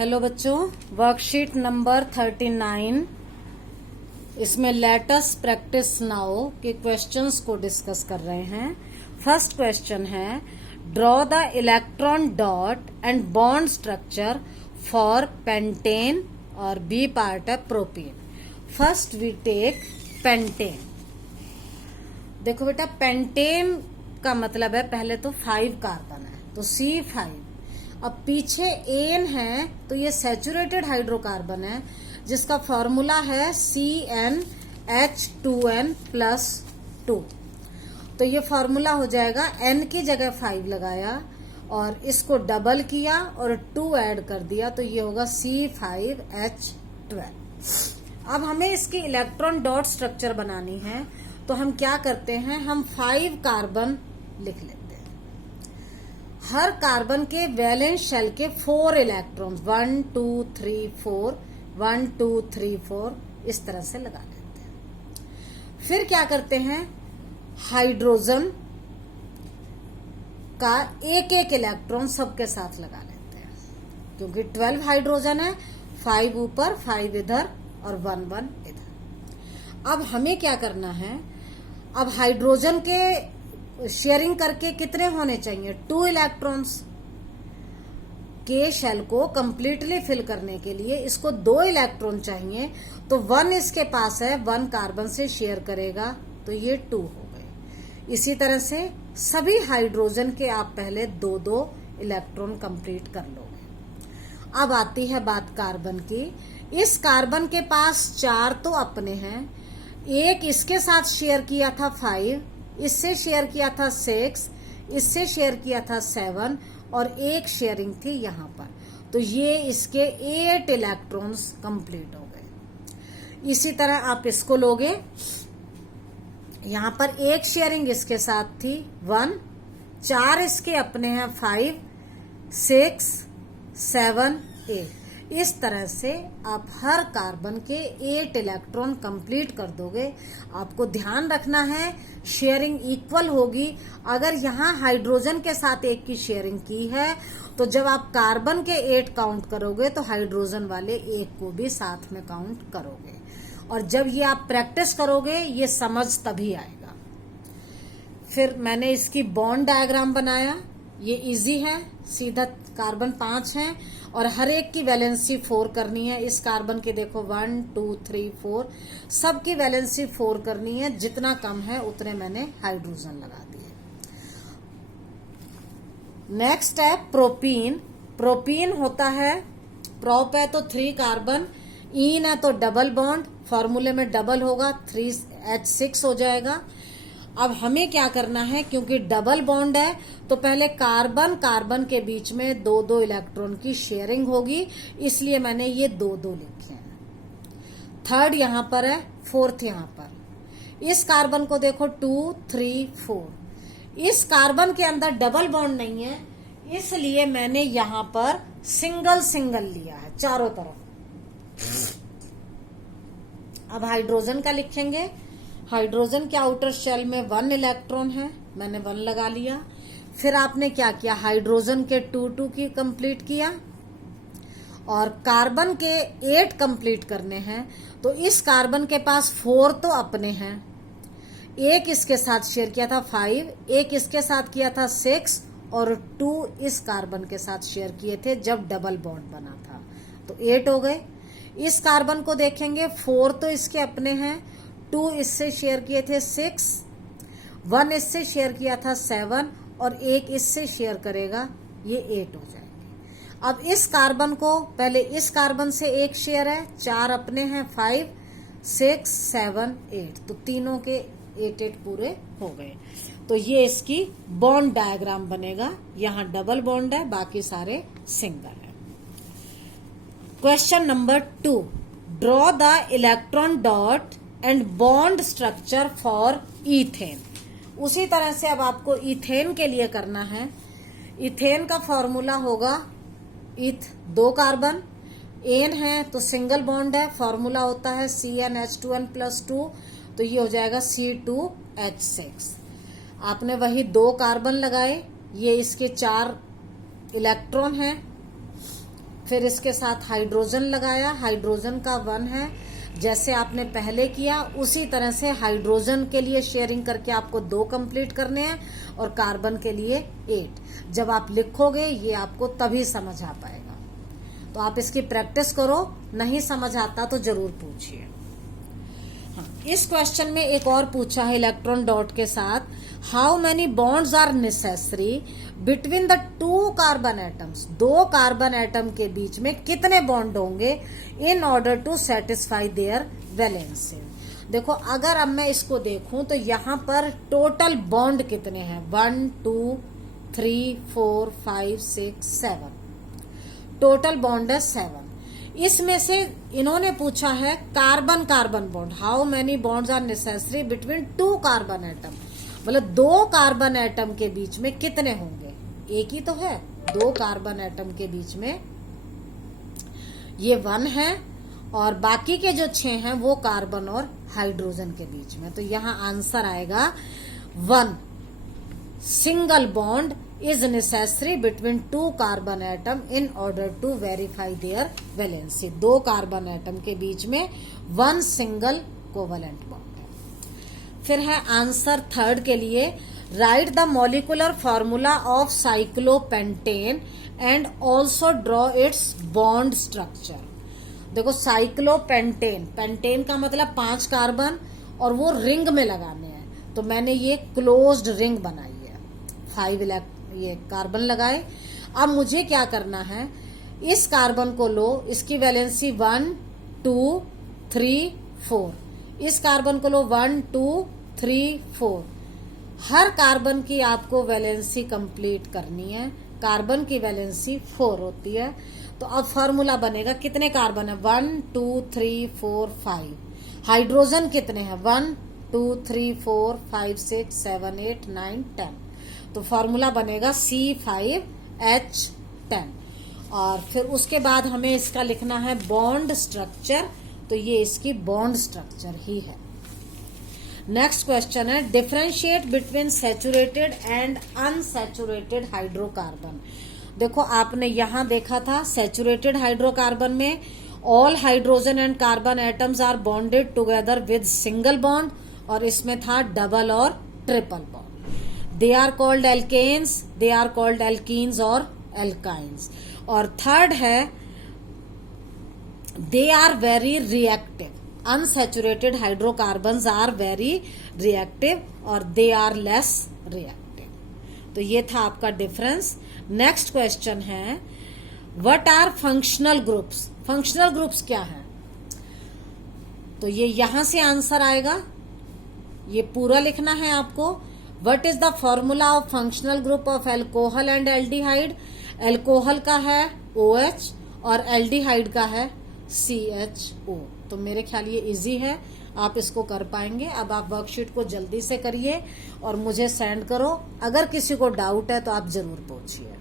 Hello बच्चों, worksheet number 39 इसमें let's practice now के क्वेश्चंस को डिस्कस कर रहे हैं। फर्स्ट क्वेश्चन है, draw the electron dot and bond structure for pentane और बी पार्ट है propene. First we take pentane. देखो बेटा, पेंटेन का मतलब है पहले तो 5 कार्बन है तो C5। अब पीछे एन है तो ये सैचुरेटेड हाइड्रोकार्बन है जिसका फॉर्मूला है CnH2n+2। तो ये फॉर्मूला हो जाएगा, n की जगह 5 लगाया और इसको डबल किया और 2 ऐड कर दिया तो ये होगा C5H12। अब हमें इसकी इलेक्ट्रॉन डॉट स्ट्रक्चर बनानी है तो हम क्या करते हैं, हम 5 कार्बन लिख लेते हैं। हर कार्बन के वैलेंस शेल के 4 इलेक्ट्रॉन 1 2 3 4 1 2 3 4 इस तरह से लगा लेते हैं। फिर क्या करते हैं, हाइड्रोजन का एक एक इलेक्ट्रॉन सबके साथ लगा लेते हैं क्योंकि 12 हाइड्रोजन है, 5 ऊपर 5 इधर और 1 1 इधर। अब हमें क्या करना है, अब हाइड्रोजन के शेयरिंग करके कितने होने चाहिए, 2 इलेक्ट्रॉन्स के शेल को कंप्लीटली फिल करने के लिए इसको 2 इलेक्ट्रॉन चाहिए तो 1 इसके पास है, 1 कार्बन से शेयर करेगा तो ये 2 हो गए। इसी तरह से सभी हाइड्रोजन के आप पहले 2-2 इलेक्ट्रॉन कंप्लीट कर लोगे। अब आती है बात कार्बन की। इस कार्बन के पास 4 तो अपने हैं, एक इसके साथ शेयर किया था 5, इससे शेयर किया था 6, इससे शेयर किया था 7 और एक शेयरिंग थी यहाँ पर, तो ये इसके 8 इलेक्ट्रॉन्स कंप्लीट हो गए। इसी तरह आप इसको लोगे, यहाँ पर एक शेयरिंग इसके साथ थी 1, 4 इसके अपने हैं 5 6 7 8। इस तरह से आप हर कार्बन के 8 इलेक्ट्रॉन कंप्लीट कर दोगे। आपको ध्यान रखना है शेयरिंग इक्वल होगी। अगर यहाँ हाइड्रोजन के साथ एक की शेयरिंग की है तो जब आप कार्बन के 8 काउंट करोगे तो हाइड्रोजन वाले एक को भी साथ में काउंट करोगे। और जब ये आप प्रैक्टिस करोगे ये समझ तभी आएगा। फिर मैंने इसकी बॉन्ड डायग्राम बनाया, ये इजी है, सीधा कार्बन 5 है और हर एक की वैलेंसी 4 करनी है। इस कार्बन के देखो 1 2 3 4 सब की वैलेंसी 4 करनी है, जितना कम है उतने मैंने हाइड्रोजन लगा दिए। नेक्स्ट है प्रोपीन। प्रोपीन होता है, प्रोप है तो 3 कार्बन, इन है तो डबल बॉन्ड, फॉर्मूले में डबल होगा 3H6 हो जाएगा। अब हमें क्या करना है, क्योंकि डबल बॉन्ड है तो पहले कार्बन कार्बन के बीच में 2-2 इलेक्ट्रॉन की शेयरिंग होगी, इसलिए मैंने ये 2-2 लिखे हैं। 3rd यहाँ पर है, 4th यहाँ पर। इस कार्बन को देखो 2 3 4। इस कार्बन के अंदर डबल बॉन्ड नहीं है इसलिए मैंने यहाँ पर सिंगल सिंगल लिया है चारों तरफ। अब हाइड्रोजन का लिखेंगे। हाइड्रोजन के आउटर शेल में 1 इलेक्ट्रॉन है, मैंने 1 लगा लिया। फिर आपने क्या किया, हाइड्रोजन के 2-2 की कंप्लीट किया और कार्बन के 8 कंप्लीट करने हैं तो इस कार्बन के पास 4 तो अपने हैं, एक इसके साथ शेयर किया था 5, एक इसके साथ किया था 6 और 2 इस कार्बन के साथ शेयर किए थे जब डबल बॉन्ड बना था तो 8 हो गए। इस कार्बन को देखेंगे 4 तो इसके अपने हैं, 2 इससे शेयर किए थे 6, 1 इससे शेयर किया था 7 और एक इससे शेयर करेगा, ये 8 हो जाएंगे। अब इस कार्बन को पहले इस कार्बन से एक शेयर है, 4 अपने हैं 5 6 7 8 तो तीनों के 8-8 पूरे हो गए। तो ये इसकी बॉन्ड डायग्राम बनेगा, यहाँ डबल बॉन्ड है बाकी सारे सिंगल है। Question number 2, draw the electron dot and bond structure for ethane. उसी तरह से अब आपको इथेन के लिए करना है। इथेन का फॉर्मूला होगा, इथ 2 कार्बन, एन है तो सिंगल बॉन्ड है, फॉर्मूला होता है CnH2n+2 तो ये हो जाएगा C2H6। आपने वही 2 कार्बन लगाए, ये इसके 4 इलेक्ट्रॉन हैं। फिर इसके साथ हाइड्रोजन लगाया, हाइड्रोजन का 1 है, जैसे आपने पहले किया उसी तरह से हाइड्रोजन के लिए शेयरिंग करके आपको 2 कंप्लीट करने हैं और कार्बन के लिए 8। जब आप लिखोगे ये आपको तभी समझ आ पाएगा। तो आप इसकी प्रैक्टिस करो, नहीं समझ आता तो जरूर पूछिए। इस क्वेश्चन में एक और पूछा है इलेक्ट्रॉन डॉट के साथ, how many bonds are necessary between the 2 carbon atoms, 2 carbon atom के बीच में कितने बॉन्ड होंगे in order to satisfy their valency. देखो अगर अब मैं इसको देखूं तो यहां पर टोटल बॉन्ड कितने हैं, 1 2 3 4 5 6 7, टोटल बॉन्ड है 7। इसमें से इन्होंने पूछा है carbon carbon bond, how many bonds are necessary between 2 carbon atom, मतलब 2 कार्बन एटम के बीच में कितने होंगे। एक ही तो है, 2 कार्बन एटम के बीच में ये 1 है और बाकी के जो 6 हैं वो कार्बन और हाइड्रोजन के बीच में। तो यहां आंसर आएगा 1 single bond is necessary between 2 carbon atom in order to verify their valency। 2 carbon atom के बीच में 1 सिंगल कोवेलेंट बॉन्ड है। फिर है आंसर 3rd के लिए, right the molecular formula of cyclopentane and also draw it's bond structure. देखो cyclopentane, pentane का मतलब 5 कार्बन और वो रिंग में लगाने हैं, तो मैंने ये क्लोज्ड रिंग बनाई है, 5 ये कार्बन लगाए। अब मुझे क्या करना है, इस कार्बन को लो, इसकी वैलेंसी 1 2 3 4, इस कार्बन को लो 1 2 3 4, हर कार्बन की आपको वैलेंसी कंप्लीट करनी है। कार्बन की वैलेंसी 4 होती है। तो अब फॉर्मूला बनेगा, कितने कार्बन है 1 2 3 4 5, हाइड्रोजन कितने हैं 1 2 3 4 5 6 7 8 9 10, तो फॉर्मूला बनेगा C5H10। और फिर उसके बाद हमें इसका लिखना है बॉन्ड स्ट्रक्चर, तो ये इसकी बॉन्ड स्ट्रक्चर ही है। नेक्स्ट क्वेश्चन है, differentiate between saturated and unsaturated hydrocarbon. देखो आपने यहां देखा था सैचुरेटेड हाइड्रोकार्बन में all hydrogen and carbon atoms are bonded together with single bond, और इसमें था डबल और triple bond. They are called alkanes, they are called alkenes और alkynes। और थर्ड है they are very reactive, unsaturated hydrocarbons are very reactive और they are less reactive। तो ये था आपका डिफरेंस। नेक्स्ट क्वेश्चन है, what are functional groups। Functional groups क्या है, तो ये यहां से आंसर आएगा, ये पूरा लिखना है आपको। What is the formula of functional group of alcohol and aldehyde। Alcohol का है OH और एल्डिहाइड का है CHO। तो मेरे ख्याल ये इजी है, आप इसको कर पाएंगे। अब आप वर्कशीट को जल्दी से करिए और मुझे सेंड करो। अगर किसी को डाउट है तो आप जरूर पूछिए।